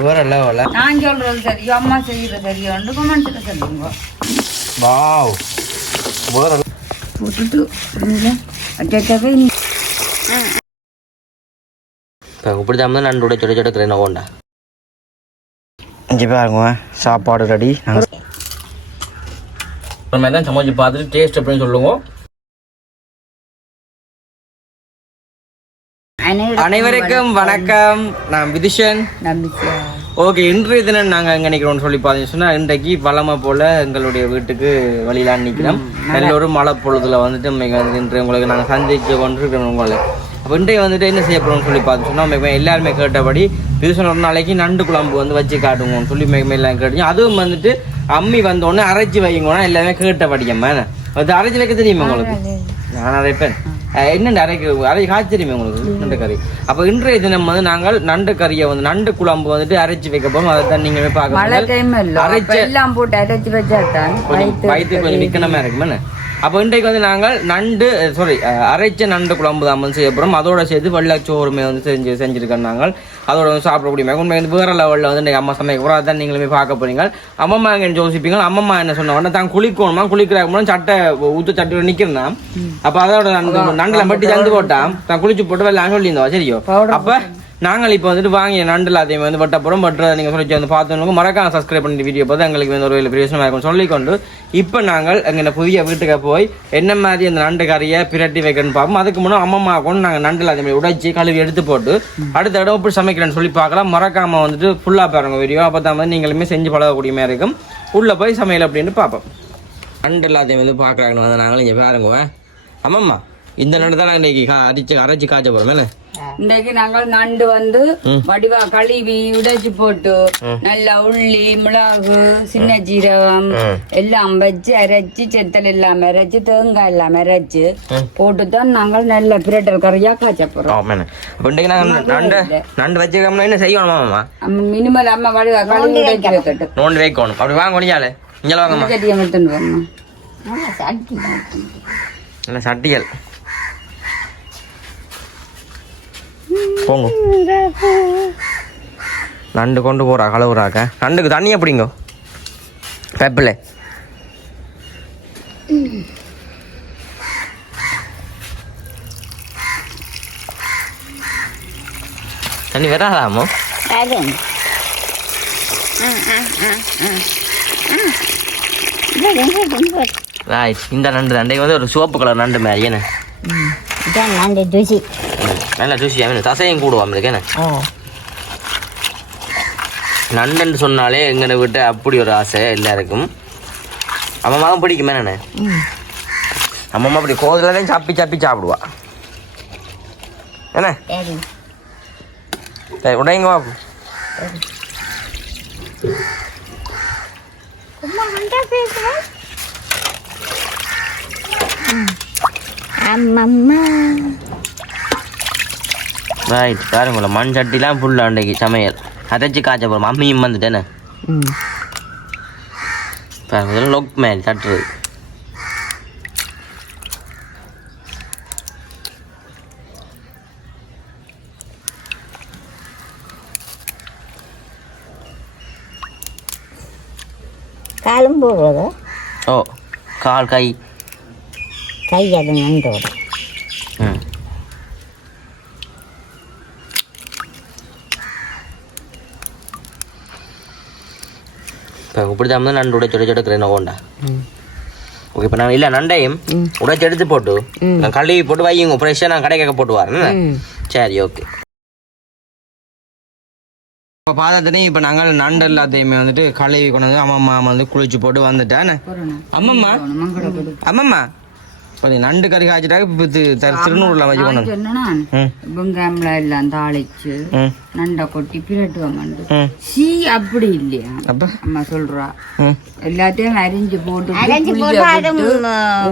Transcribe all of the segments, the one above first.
வேற லெவல்ல நான் சொல்றது சரியோ அம்மா செய்யறது சரியோன்னு கமெண்ட்ல சொல்லுங்க. வாவ் வேற போட்டுட்டு அட்டவே இப்படி தான் நண்டு உடைய சுட சுடக்கிறேன் ஓண்டா. இங்கே பாருங்க சாப்பாடு ரெடி. நம்ம தான் சமைச்சு பார்த்துட்டு டேஸ்ட் அப்படின்னு சொல்லுவோம். அனைவருக்கும் வணக்கம். நான் விதிஷன். ஓகே, இன்றைய தினம் நாங்கள் எங்கே நிற்கிறோம்னு சொல்லி பார்த்தீங்கன்னு சொன்னால், இன்றைக்கு வளமை போல் எங்களுடைய வீட்டுக்கு வழியிலான்னு நிற்கிறோம். நல்ல ஒரு மழை பொழுதுல வந்துட்டு இன்றைய உங்களுக்கு நாங்கள் சந்திச்சு கொண்டிருக்கிறோம் உங்களை. அப்போ இன்றைய வந்துட்டு என்ன செய்ய போகிறோம்னு சொல்லி பார்த்து சொன்னால், எல்லாருமே கேட்டபடி விதிஷன் ஒரு நாளைக்கு நண்டு குழம்பு வந்து வச்சு காட்டுவோம்னு சொல்லி எல்லாம் கேட்டீங்க. அதுவும் வந்துட்டு அம்மி வந்தோடனே அரைச்சி வைங்கோன்னா எல்லாமே கேட்டபடியம்மா. அது அரைச்சி வைக்க தெரியுமா உங்களுக்கு? நான் அரைப்பேன். என்னென்ன அரை காய்ச்சரியுமே உங்களுக்கு நண்டு கறி. அப்போ இன்றைய தினம் வந்து நாங்கள் நண்டு கறியை வந்து நண்டு குழம்பு வந்துட்டு அரைச்சி வைக்க போகிறோம். அதை தான் நீங்கள் பார்க்க எல்லாம் போட்டு அரைச்சி வச்சா தான் வயிற்று கொஞ்சம் நிற்கணுமா இருக்குமே. அப்போ இன்றைக்கு வந்து நாங்கள் அரைச்ச நண்டு குழம்பு தான் வந்து செய்ய போகிறோம். அதோட சேர்த்து வெள்ளைச்சோறுமே வந்து செஞ்சுருக்கோம். நாங்கள் அதோட வந்து சாப்பிடக்கூடிய உண்மை வந்து வேறு லெவலில் வந்து இன்றைக்கு அம்மா சமைக்க போகிறோம். அதான் நீங்களுமே பார்க்க போறீங்க. அம்மம்மா எங்கே யோசிப்பீங்க. அம்மம்மா என்ன சொன்னாங்க, தான் குளிக்கணுமா, குளிக்கிறாங்க சட்டை ஊற்று சட்டை நிற்கிறேன்னா. அப்போ அதோட நண்டெல்லாம் பட்டி தந்து போட்டான் தான் குளிச்சு போட்டு வெள்ளாங்க சொல்லியிருந்தோம். சரியோ, அப்போ நாங்கள் இப்போ வந்துட்டு வாங்கிய நண்டு எல்லாத்தையும் வந்து வெட்டப்புறம் பட்டுறதை நீங்கள் சொல்லி வந்து பார்த்தவங்களுக்கு மறக்காம சப்ஸ்கிரைப் பண்ணி வீடியோ பார்த்து எங்களுக்கு வந்து ஒரு பிரயோசனமாக இருக்கும் சொல்லிக்கொண்டு, இப்போ நாங்கள் எங்கள் புதிய வீட்டுக்கு போய் என்ன மாதிரி அந்த நண்டு கறியை பிரட்டி வைக்கணும்னு பார்ப்போம். அதுக்கு முன்னாடி அம்மம்மா கொண்டு நாங்கள் நண்டு எல்லாத்தையும் உடைச்சி கழுவி எடுத்து போட்டு அடுத்த இடம் எப்படி சமைக்கிறேன்னு சொல்லி பார்க்கலாம். மறக்காமல் வந்துட்டு ஃபுல்லாக பாருங்க வீடியோ. அப்போ தான் வந்து நீங்களுமே செஞ்சு பழகக்கூடிய மாதிரி இருக்கும். உள்ளே போய் சமையல் அப்படின்னு பார்ப்போம். நண்டு எல்லாத்தையும் வந்து பார்க்குறாங்கன்னு வந்து நாங்களும் இங்கே பாருங்க. அம்மம்மா இந்த நண்டு தான் இன்னைக்கு அரைச்சி காய்ச்ச போகிறோம். இன்றைக்கு நாங்கள் நண்டு வந்து வடிவா கழுவி உடைச்சு போட்டு நல்லா உள்ளி மிளகு சின்ன ஜீரகம் எல்லாம் வச்சு அரைச்சு செத்தல் எல்லாம் அரைச்சு தேங்காய் எல்லாம் அரைச்சு போட்டுதான் நாங்கள் நல்ல பிரட்டல் கறியா காய்ச்ச போறோம். நண்டு வச்சுக்கோம்னா என்ன செய்யணுமா? மினிமல் அம்மா வடிவா கழுவி உடைச்சு வைக்கட்டும். நோண்டு வைக்கணும். அப்படி வாங்க முடியாது. இங்கே வாங்க சட்டியை எடுத்துட்டு வரணும். சட்டிகள் போங்க. நண்டு கொண்டு போறா கலவுறாக்க. நண்டுக்கு தண்ணி எப்படிங்க பெப்பில் தண்ணி வராதாமோ? இந்த நண்டு நண்டை வந்து ஒரு சிவப்பு கலர் நண்டு மாதிரி என்ன நல்ல ருசியா தசையும் கூடுவான் இருக்கேன். நண்டுன்னு சொன்னாலே எங்கனை விட்டு அப்படி ஒரு ஆசை எல்லாருக்கும். அம்மாவும் பிடிக்குமே. நானு அம்மா அப்படி கோதிலையும் சாப்பி சாப்பிடுவா என்ன உடையங்க வா. ரைட் பாருங்கள மண் சட்டிலாம் ஃபுல்லாக அன்றைக்கு சமையல் அரைச்சி காய்ச்ச போகிறோம். அம்மியும் வந்துட்டேனே பாருங்க லொக் மேல் தட்டுறது. காலும் போடுறது. ஓ கால் கை அது நண்டோட. இப்படி தான் நண்டு உடைச்சு உடைச்சு எடுக்கிறேன் ஓண்டா. ஓகே, இப்போ நான் இல்லை நண்டையும் உடைச்சு எடுத்து போட்டு நான் கழுவி போட்டு வையுங்க. ஃப்ரெஷ்ஷாக நான் கடைக்காக போட்டு வரேன். சரி ஓகே. இப்போ பார்த்ததுனே இப்போ நாங்கள் நண்டு எல்லாத்தையுமே வந்துட்டு கழுவி கொண்டு வந்து அம்மம்மா வந்து குளிச்சு போட்டு வந்துட்டேன். அம்மம்மா நண்டு கறி காய்ச்சிட்டாக்க திருநூறுல வச்சு கொண்டு வெங்காயம்லாம் எல்லாம் தாளிச்சு நண்டை கொட்டி பிரட்டுவாங்க. சீ அப்படி இல்லையா அம்மா சொல்றா. எல்லாத்தையும் அரிஞ்சு போட்டு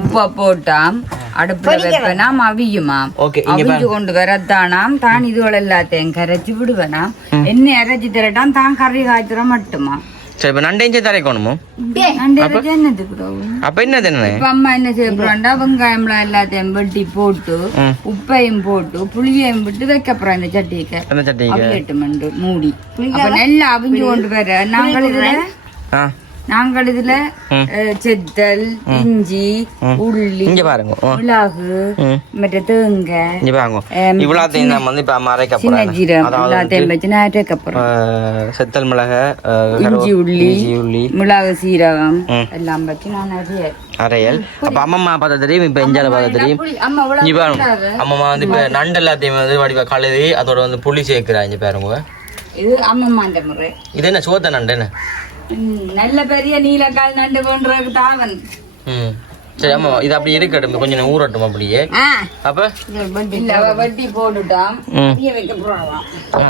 உப்ப போட்டாம் அடுப்புல வைப்பனாம் அவியுமாம். அவிஞ்சு கொண்டு வரத்தானாம் தான் இதுகள் எல்லாத்தையும் கரைச்சி விடுவேனாம். என்ன அரைச்சி தரட்டாம் தான் கறி காய்ச்சுற மட்டுமா. சரி இப்போ நண்டையும் சேர்த்து அரைக்கணுமோ அப்போ என்னது என்ன இப்ப அம்மா என்ன செய்ய போறாண்டா வெங்காயம்லாம் எல்லாத்தையும் வெட்டி போட்டு உப்பையும் போட்டு புளியையும் விட்டு வைக்க போறோம் இந்த சட்டிக்கு அந்த சட்டிக்கு அவியட்டு மூடி அப்ப நல்லா அவிஞ்சு கொண்டு வர நாங்கள் இதுல செத்தல் இஞ்சி உள்ளி இங்க பாருங்க மிளகு மற்ற தேங்காய் இங்க பாருங்க இவ்வளோத்தையும் நம்ம வந்து இப்போ அம்மா அரைக்க சின்ன ஜீரகம் எல்லாத்தையும் வச்சு நான் அரைக்க போறோம் செத்தல் மிளகு இஞ்சி உள்ளி மிளகு சீரகம் எல்லாம் வச்சு நான் அரையல் அப்ப அம்மம்மா பார்த்தா தெரியும் இப்ப எஞ்சால பார்த்தா தெரியும் இங்க பாருங்க அம்மம்மா வந்து இப்ப நண்டு எல்லாத்தையும் வந்து வடிவா கழுவி அதோட வந்து புளி சேர்க்கிறா இங்க பாருங்க இது அம்மம்மா அந்த முறை இது என்ன சோத்த நண்டு என்ன நல்ல பெரிய நீலக்கால் நண்டு போன்றதுக்கு தாவன் சரி ஆமா இது அப்படி இருக்கட்டும் கொஞ்சம் ஊறட்டும் அப்படியே அப்ப வட்டி போட்டுட்டான் வைக்க போறான்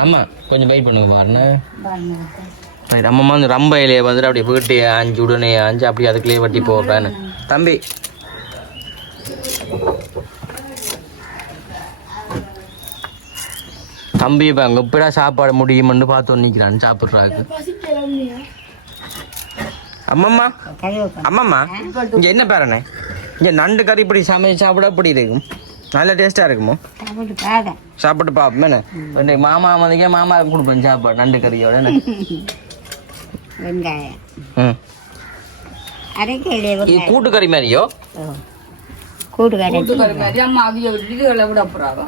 ஆமா கொஞ்சம் வெயிட் பண்ணுங்க பாருங்க அம்மம்மா வந்து ரொம்ப இலையை வந்துட்டு அப்படியே வீட்டு ஆஞ்சு உடனே ஆஞ்சு அப்படி அதுக்குள்ளேயே வட்டி போடுறேன்னு தம்பி தம்பி இப்போ அங்கே எப்படா சாப்பாடு முடியுமென்னு பார்த்து நிற்கிறான்னு சாப்பிட்றாங்க அம்மம்மா அம்மம்மா இங்கே என்ன பேரண்ணே இங்கே நண்டு கறி இப்படி சமைச்சு சாப்பிட அப்படி இருக்கும் நல்ல டேஸ்ட்டாக இருக்குமோ சாப்பிட்டு பார்ப்போம் என்ன மாமா வந்தீங்க மாமா கொடுப்பேன் சாப்பாடு நண்டு கறியோட வெங்காயம் இது கூட்டு கறி மாதிரியோ கூட்டு கறி மாதிரி அம்மா அவிய விட விட போறாங்க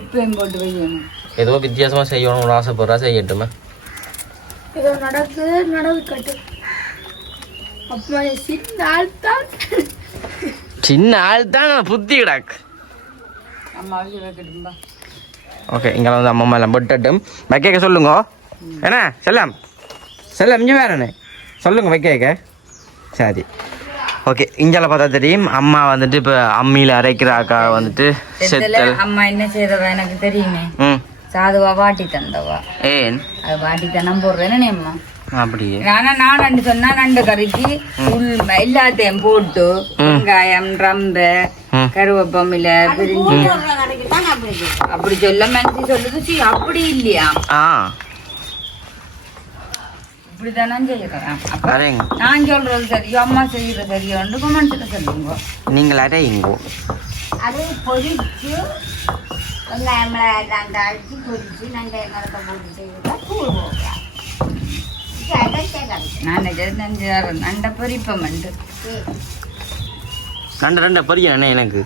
உப்பையும் போட்டு வைக்கணும் ஏதோ வித்தியாசமா செய்யணும்னு ஆசைப்படுறா செய்யட்டுமே ஏதோ நடக்கட்டு அப்பா சின்ன ஆள் தான் புத்தி கிடாக்கு அம்மா அவிய வைக்கட்டும்பா ஓகே இங்கே வந்து அம்மா எல்லாம் விட்டுட்டும் வைக்க சொல்லுங்க என்ன செல்லம் இங்கே வேறண்ணே சொல்லுங்க வைக்க சரி ஓகே இஞ்சால பார்த்தா தெரியும் அம்மா வந்துட்டு இப்போ அம்மியில் அரைக்கிறாக்கா வந்துட்டு செத்தல் அம்மா என்ன செய்யறவா எனக்கு தெரியுமே சாதுவா வாட்டி தந்தவா ஏன் அது வாட்டி தனம் போடுறேன்னு அம்மா அப்படியே நான் நண்டு சொன்னா நண்டு கறிக்கு எல்லாத்தையும் போட்டு வெங்காயம் ரம்ப கருவேப்பமில பிரிஞ்சு அப்படி சொல்ல மனசு சொல்லுது அப்படி இல்லையா இப்படிதானே செய்யறேன் நான் சொல்றது சரியோ அம்மா செய்யறது சரியோ கமெண்ட்ல சொல்லுங்க நீங்கள் அரையுங்கோ அது பொரிச்சு வெங்காயம் அடிச்சு பொரிச்சு நண்டை மரத்தை போட்டு செய்யறதா கூழ் போடுறேன் நான் நண்டை பொரிப்பேன் நண்டை பொரியணும் எனக்கு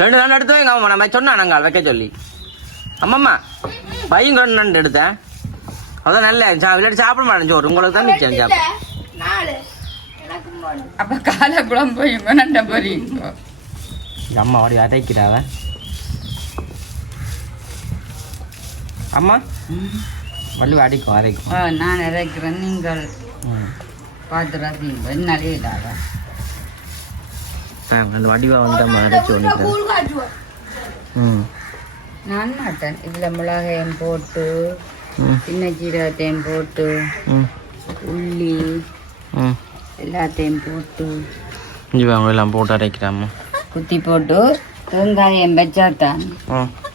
2 நண்டு எடுத்து வைங்க அம்மா நம்ம சொன்னா நாங்கள் வைக்க சொல்லி அம்மம்மா பையன் 2 நண்டு எடுத்தேன் அதான் நல்ல விளையாட்டு சாப்பிட மாட்டேன் சோறு உங்களுக்கு தான் மிச்சம் சாப்பிட அப்ப காலை குழம்பு நண்டை பொரியுங்க அம்மா அப்படி அரைக்கிறாவ அம்மா வள்ளி அடிக்கும் அரைக்கும் நான் அரைக்கிறேன் நீங்கள் பார்த்து ரசிங்க என்னாலே இல்லாத அந்த வடிவா வந்து நம்ம அரைச்சி ஓடிக்கிறேன் நான் மாட்டேன் இதில் மிளகாயம் போட்டு சின்ன ஜீரகத்தையும் போட்டு உள்ளி எல்லாத்தையும் போட்டு எல்லாம் போட்டு அரைக்கிறாம்மா குத்தி போட்டு தேங்காயம் வச்சாத்தான்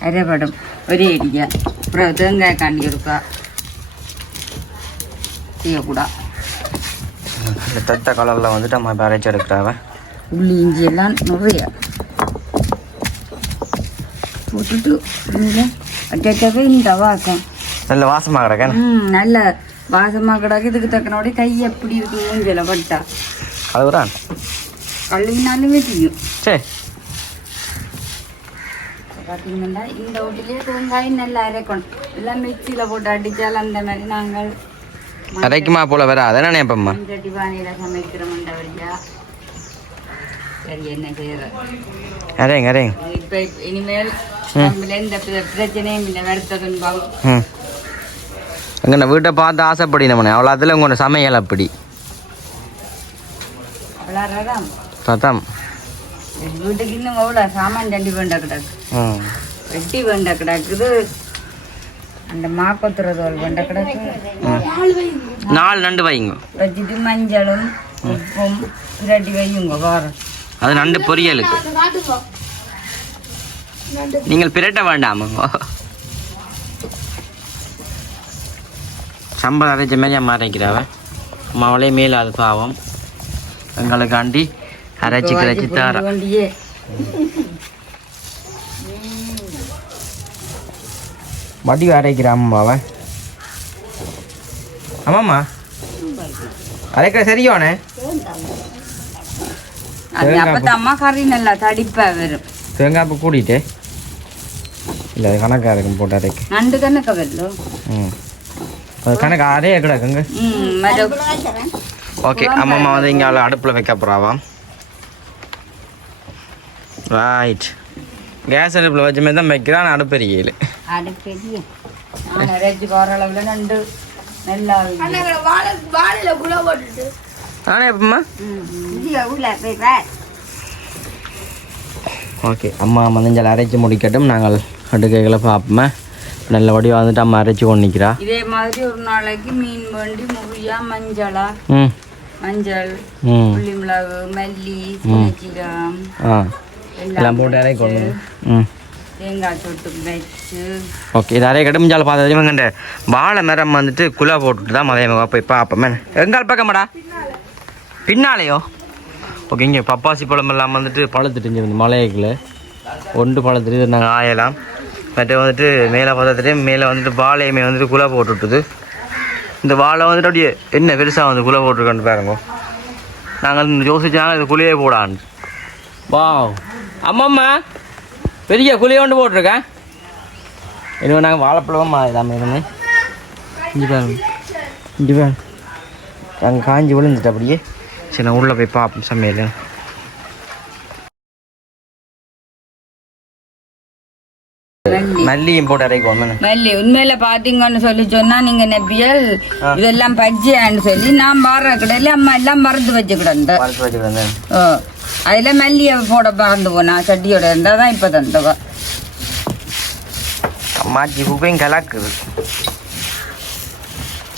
அரைப்படும் ஒரே இடியா அப்புறம் தேங்காய் காண்டி இருக்கா செய்யக்கூடா இந்த தட்டை கலரில் வந்துட்டு நம்ம அரைச்சி எடுக்கிறாவ உள்ளி இஞ்சி எல்லாம் நிறைய போட்டுட்டு அட்டவே இந்த வாசம் நல்ல வாசமாக கிடக்க நல்ல வாசமாக கிடக்கு இதுக்கு தக்கனோட கை எப்படி இருக்கு மூஞ்சல பட்டா அதுதான் கழுவினாலுமே தெரியும் சரி பார்த்தீங்கன்னா இந்த வீட்டிலே தேங்காயும் நல்லா அரைக்கணும் எல்லாம் மிக்சியில் போட்டு அடித்தால் அந்த மாதிரி நாங்கள் அரைக்குமா போல வர அதை நினைப்பம்மா சட்டி பானையில் சமைக்கிற மண்டவரியா சரி என்ன செய்யறது அரைங்க இப்போ இனிமேல் நம்மள எந்த பிரச்சனையும் இல்லை வருத்த துன்பம் அங்கே நான் வீட்டை பார்த்து ஆசைப்படி நம்ம அவ்வளோ அதில் உங்களோட சமையல் அப்படி அவ்வளோதான் சத்தம் வீட்டுக்கு இன்னும் அவ்வளோ சாமான் தண்டி வேண்ட கிடக்கு வெட்டி வேண்ட கிடக்குது அந்த மாக்கொத்துறதோல் வேண்ட கிடக்கு 4 நண்டு வைங்க வச்சுட்டு மஞ்சளும் உப்பும் பிரட்டி வையுங்க வாரம் அது நண்டு பொரியலுக்கு நீங்கள் பிரட்ட வேண்டாமா சம்பளம் அரைச்ச மாதிரி அம்மா அரைக்கிறாவ அம்மாவளே மேலே அது பாவம் எங்களுக்காண்டி அரைச்சி கிடச்சி தார வடி அரைக்கிற அம்மாவை ஆமாம்மா அரைக்கிற சரியானே அம்மா கறி நல்லா தடிப்பா வரும் தேங்காய் பூ கூட்டிட்டு இல்லை அது கணக்காக இருக்கும் போட்டு அரைக்க நண்டு கணக்க வரலும் அது கணக்கு அரைய கிடக்குங்க ஓகே அம்மா வந்து இங்கே அடுப்பில் வைக்க போகிறாவாம் ரைட் கேஸ் அடுப்பில் வச்ச மாதிரி தான் வைக்கிறான் அடுப்பெரிக்கையில் நண்டு நல்லா வாழையில குள்ள போட்டுட்டு நானே எப்பமா ஓகே அம்மா மஞ்சள் அரைச்சி முடிக்கட்டும் நாங்கள் அடுக்கைகளை பார்ப்போமே நல்ல வடிவா வந்துட்டு அம்மா அரைச்சி கொண்டு நிற்கிறா இதே மாதிரி ஒரு நாளைக்கு மீன் வண்டி முறியா மஞ்சளா மஞ்சள் புள்ளி மிளகு மல்லி சீரகம் எல்லாம் போட்டு அரைக்கொண்டு தேங்காய் சொட்டு வச்சு ஓகே இது அரைய கடுமிஞ்சால் பார்த்து இவங்க வாழை மரம் வந்துட்டு குழா போட்டுட்டு தான் மதியம் போய் பார்ப்போமே எங்கால் பக்கமாடா பின்னாலேயோ ஓகே இங்கே பப்பாசி பழம் எல்லாம் வந்துட்டு பழுத்துட்டு இந்த மலையக்கில் ஒன்று பழத்துட்டு நாங்கள் ஆயலாம் மற்ற வந்துட்டு மேலே பார்த்ததுலேயும் மேலே வந்துட்டு வாழையுமே வந்துட்டு குழா போட்டுவிட்டுது இந்த வாழை வந்துட்டு அப்படியே என்ன பெருசாக வந்து குழா போட்டுருக்கோன்னு பாருங்க நாங்கள் யோசிச்சாங்க இது குழியே போடான்னு வா அம்மம்மா பெரிய குழியை கொண்டு போட்டிருக்கேன் இன்னும் நாங்கள் வாழைப்பழமா இல்லாமல் இருந்து இஞ்சி பாருங்க இஞ்சி பாருங்க நாங்கள் காஞ்சி விழுந்துட்டு அப்படியே சரி நான் உள்ளே போய் பார்ப்போம் சமையல் மல்லியும் போட்டு அரைக்குவோம் மல்லி உண்மையில பாத்தீங்கன்னு சொல்லி சொன்னா நீங்க நெப்பியல் இதெல்லாம் பஜ்ஜியான்னு சொல்லி நான் பாடுற கடையில அம்மா எல்லாம் மறந்து வச்சுக்கிட்டேன் அதுல மல்லிய போட பறந்து போனா சட்டியோட இருந்தாதான் இப்ப தந்தவா மாச்சி குப்பையும் கலக்குது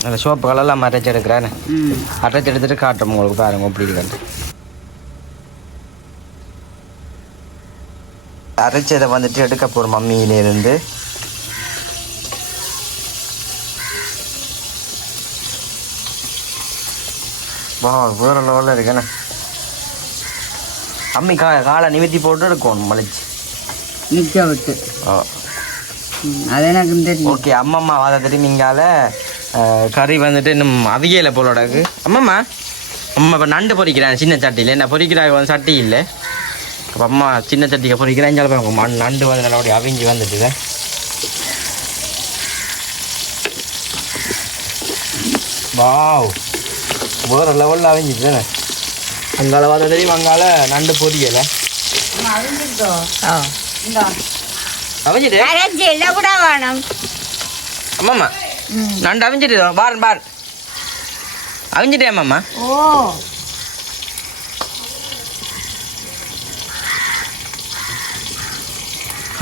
அந்த சோப்பு கலெல்லாம் அரைச்சி எடுக்கிறேன்னு அரைச்சி எடுத்துட்டு காட்டுறோம் உங்களுக்கு பாருங்க எப்படி இருக்கு அரைச்சதை வந்துட்டு எடுக்க போகிறோம் மம்மியிலேருந்து வா வேற லெவலில் இருக்கேண்ணே அம்மி காலை நிமித்தி போட்டு இருக்கணும் மலைச்சு நிற்க விட்டு அது எனக்கு தெரியும் ஓகே அம்மம்மா வாத திரும்பி இங்கால கறி வந்துட்டு இன்னும் அவியலை போலோடக்கு அம்மம்மா அம்மா இப்போ நண்டு பொறிக்கிறேன் சின்ன சட்டியில் என்ன பொறிக்கிறாங்க வந்து சட்டி இல்லை அப்போ அம்மா சின்ன சட்டிக்கு பொறிக்கிறேன் சொல்லுவாங்க நண்டு வந்து நல்லபடியாக அவிஞ்சி வந்துட்டுது வாவ் வேறு லெவலில் அவிஞ்சிட்டு அங்கால வாத தெரியும் அங்கால நண்டு பொரியலை அவிஞ்சிட்டு கூட வேணும் அம்மாம்மா நண்டு அவிஞ்சிட்டு பாரு பாரு அவிஞ்சிட்டே அம்மாம்மா ஓ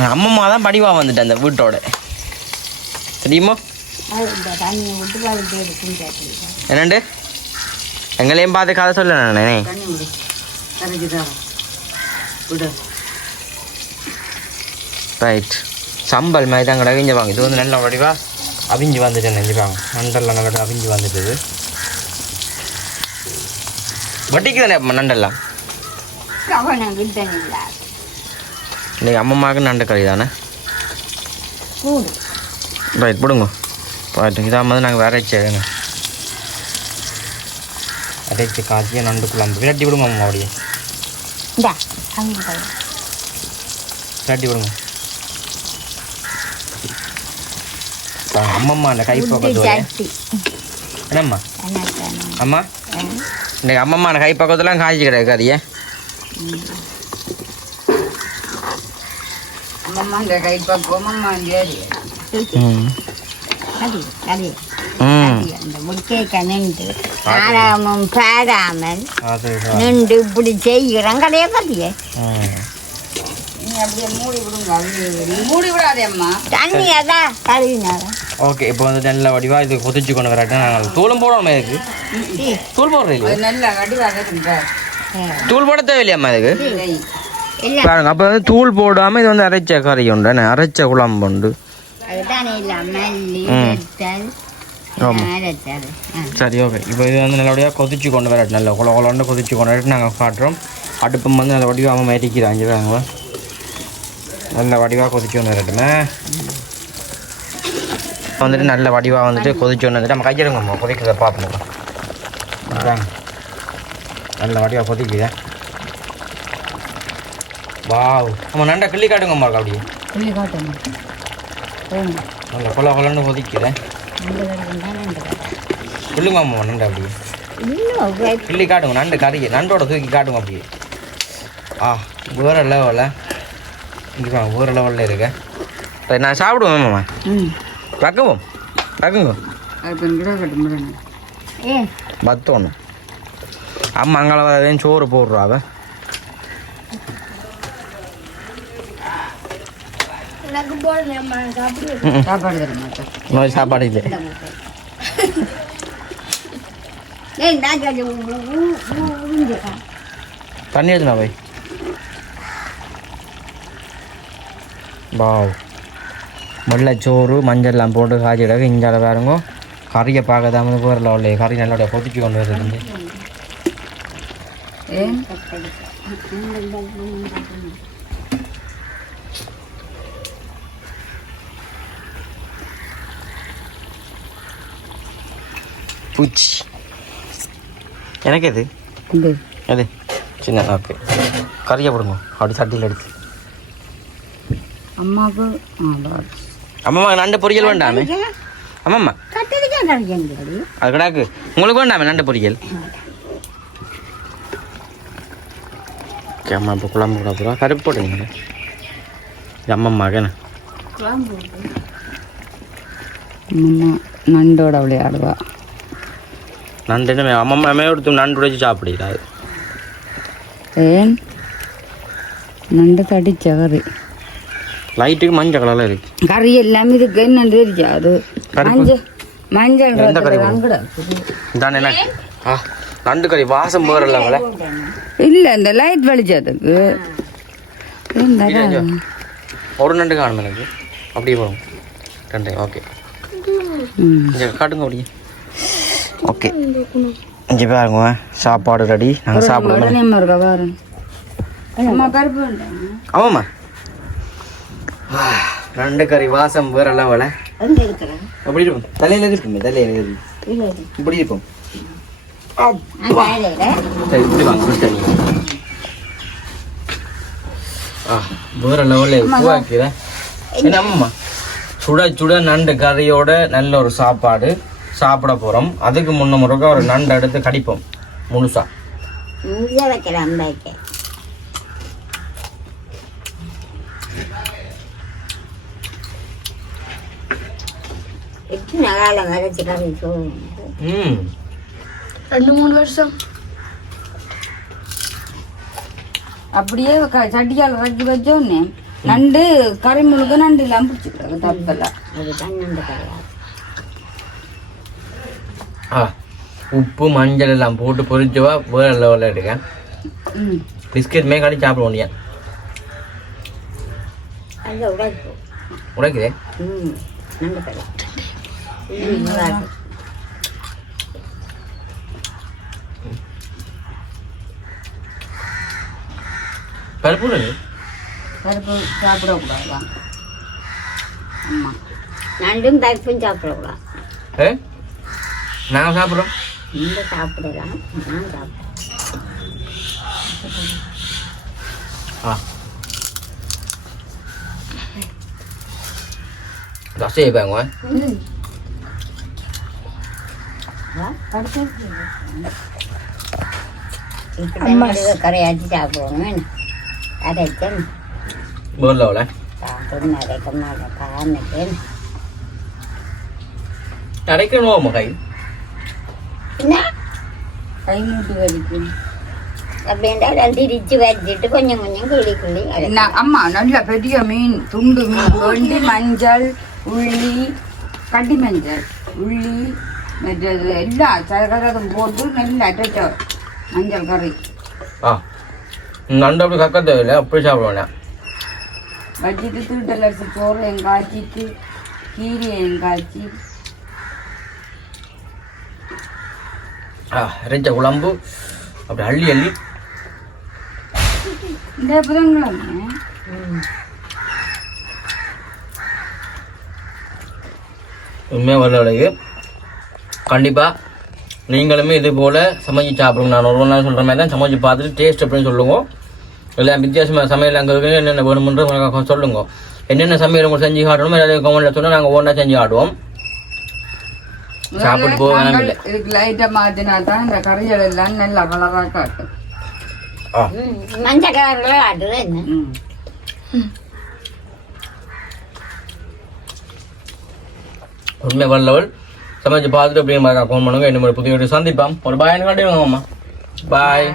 அம்மம்மா தான் படிவா வந்துட்டேன் அந்த வீட்டோட தெரியுமா என்னண்டு எங்களையும் பார்த்து கதை சொல்ல நானே ரைட் சம்பல் மாதிரி தான் கடை அவிஞ்சவாங்க இது வந்து நல்ல வடிவா அவிஞ்சு வந்துட்டேன் நினைப்பாங்க நண்டெல்லாம் நல்ல அவிஞ்சு வந்துட்டுது வட்டிக்கு தானே நண்டெல்லாம் இன்னைக்கு அம்மம்மாவுக்கு நண்டு கறி தானே ரைட் போடுங்க ரைட் இதாக மாதிரி நாங்கள் வேற வச்சேங்க அரைச்சி காய்ச்சி நண்டு குழம்பு விரட்டி விடுங்க அம்மா அப்படியே விரட்டி விடுங்க அம்மம்மா அந்த கை பக்கத்து என்னம்மா அம்மா இன்னைக்கு அம்மம்மா அந்த கை பக்கத்துலாம் காய்ச்சி கிடையாது கறியே அம்மா இந்த கை பக்கம் அம்மா நின்று இப்படி செய்கிறோம் கடையை பத்தியே அப்படியே மூடி விடுங்க மூடி விடாதே அம்மா தண்ணி அதான் கழுவினாரா ஓகே இப்போ வந்து நல்ல வடிவா இது கொதிச்சு கொண்டு வரட்டும் நாங்கள் தூளும் போடணுமா இதுக்கு தூள் போடுறது இல்லையா நல்ல வடிவாக தூள் போட தேவையில்லையாம்மா இதுக்கு பாருங்க அப்போ வந்து தூள் போடாமல் இது வந்து அரைச்ச கறி உண்டு அரைச்ச குழம்பு உண்டு அதுதானே இல்லை மல்லி வெத்தல் ஆமாம் சரி ஓகே இப்போ இது வந்து நல்லபடியாக கொதிச்சு கொண்டு வரட்டு நல்ல குளண்டு கொதிச்சு கொண்டு வரட்டு நாங்கள் காட்டுறோம் அடுப்பம் வந்து நல்ல வடிவாக அவன் மேட்டிக்கிறாங்க தாங்க நல்ல வடிவாக கொதிச்சு கொண்டு வரட்டுமே வந்துட்டு நல்ல வடிவாக வந்துட்டு கொதிச்சு கொண்டு வந்துட்டு நம்ம கையிடுங்கம்மா கொதிக்கிறத பார்ப்போம் நல்ல வடிவாக கொதிக்குதே வாவ் நம்ம நண்டை கிள்ளி காட்டுங்கம்மா அப்படியே கிள்ளி காட்டுங்க நல்ல கொலன்னு கொதிக்குதேன் சொல்லுங்கம்மா நண்டு அப்படியே கிள்ளி காட்டுங்க நண்டு கறியை நண்டோட தூக்கி காட்டுங்க அப்படியே வேற லெவலில் இங்கே வேற லெவலில் இருக்க நான் சாப்பிடுவேன் மாமா பக்குவோம் பக்குங்க பத்தோன்னு அம்மா அங்கே வரதையும் சோறு போடுறாவ சாப்பாடு இல்லை தண்ணி எடுத்துனா போய் வாவ் வெள்ளைச்சோறு மஞ்சள்லாம் போட்டு காய்ச்சிடாக இஞ்சால பாருங்க கறியை பார்க்க தான் வேறு லெவலில் கறி நல்லோட கொதிச்சு கொண்டு வருது பூச்சி எனக்கு எது எது சின்ன ஓகே கறியை போடுங்க அப்படி சட்டியில் எடுத்து அம்மாவுக்கு அம்மா நண்டு பொரியல் வேண்டாமே ஆமாம்மா அது கிடாக்கு உங்களுக்கு வேண்டாமே நண்டு பொரியல் அம்மா இப்போ குழம்பு கூட போகிறோம் கருப்பு போட்டுங்க அம்மம்மாக்கண்ணே நண்டோட விளையாடுவா நண்டு அம்மம்மா எடுத்து நண்டு உடைச்சி சாப்பிடாது ஏன் நண்டு தடிச்ச கறி லைட்டுக்கு மஞ்சள் கலரில் இருக்கு கறி எல்லாமே இதுக்கு என்ன தெரிஞ்சா அது மஞ்சள் தானே நண்டு கறி வாசம் போகிறல இல்லை இந்த லைட் வெளிச்சத்துக்கு ஒரு நண்டு காணும் எனக்கு அப்படியே போகும் ரெண்டு ஓகே காட்டுங்க அப்படியே ஓகே இங்கே பாருங்க சாப்பாடு ரெடி நாங்கள் சாப்பிடுவோம் ஆமாம்மா நண்டு கறி வாசம் வேற லெவல அப்படி இருக்கும் தலையில இருக்குமே தலையில இப்படி இருக்கும் சரி இப்படி வாங்க வேற லெவலில் உருவாக்கிற என்ன அம்மா சுட சுட நண்டு கறியோட நல்ல ஒரு சாப்பாடு சாப்பிட போகிறோம். அதுக்கு முன்ன முறைக்க ஒரு நண்டு எடுத்து கடிப்போம் முழுசா. ம் 2-3 வருஷம் அப்படியே சட்டியால் கட்டி வச்சோன்னே நண்டு கறி முழுக்க நண்டு எல்லாம் பிடிச்சிக்கிறாங்க தப்பெல்லாம். உப்பு மஞ்சள் எல்லாம் போட்டு பொரிச்சுவா வேற லெவலில் எடுக்க. பிஸ்கெட் மேக்காடி சாப்பிட முடியா உடைக்குதே. பருப்பு பருப்பு சாப்பிடக்கூடாதா? நண்டும் பருப்பும் சாப்பிடக்கூடாது. நாங்கள் சாப்பிட்றோம். இந்த சாப்பிடலாம், நான் சாப்பிட்றேன். தசையை பாங்க கரையாச்சு சாப்பிடுவோம். அரைச்சேன் போர்ல அரைக்கணுமா கை கை மூட்டு வலிக்கும் அப்படின்டா திரிச்சு வச்சுட்டு கொஞ்சம் கொஞ்சம் கிளி கிளி. அம்மா நல்ல பெரிய மீன் துண்டு மீன் வெண்டி மஞ்சள் உள்ளி கட்டி மஞ்சள் உள்ளி மற்றது எல்லாம் சகரதும் போட்டு நல்ல அரைச்ச மஞ்சள் கறி. நண்டு அப்படி கக்க தேவையில்லை, அப்படி சாப்பிடுவேன். வச்சுட்டு தீட்டல் அரிசி சோறு எங்காய்ச்சிட்டு கீரை எங்காய்ச்சி இறைச்ச குழம்பு அப்படி அள்ளி அள்ளி இந்த புதன்கிழமை உண்மையாக வரலைக்கு கண்டிப்பாக நீங்களுமே இது போல் சமைச்சு சாப்பிடுங்க. நான் ஒரு நாள் சொல்கிற மாதிரி தான் சமைச்சு பார்த்துட்டு டேஸ்ட் அப்படின்னு சொல்லுவோம். இல்லை வித்தியாசமாக சமையல் அங்கே இருக்கு என்னென்ன வேணுமென்ற சொல்லுங்க. என்னென்ன சமையல் உங்களுக்கு செஞ்சு காட்டணுமோ எல்லாத்தையும் கமெண்ட்டில் சொன்னால் நாங்கள் ஒன்றா செஞ்சு ஆடுவோம். சாப்பிட்டு போவேன் இதுக்கு லைட்டாக மாற்றினா தான் இந்த கறிகள் எல்லாம் நல்லா கலராக காட்டும். மஞ்சள் கலர்ல ஆடுறது என்ன உண்மை வரலவள் சமைச்சு பார்த்துட்டு அப்படியே ஃபோன் பண்ணுங்க. இன்னும் ஒரு புதிய வீடியோ சந்திப்போம். ஒரு பாய் காட்டிடுவாங்கம்மா. பாய்.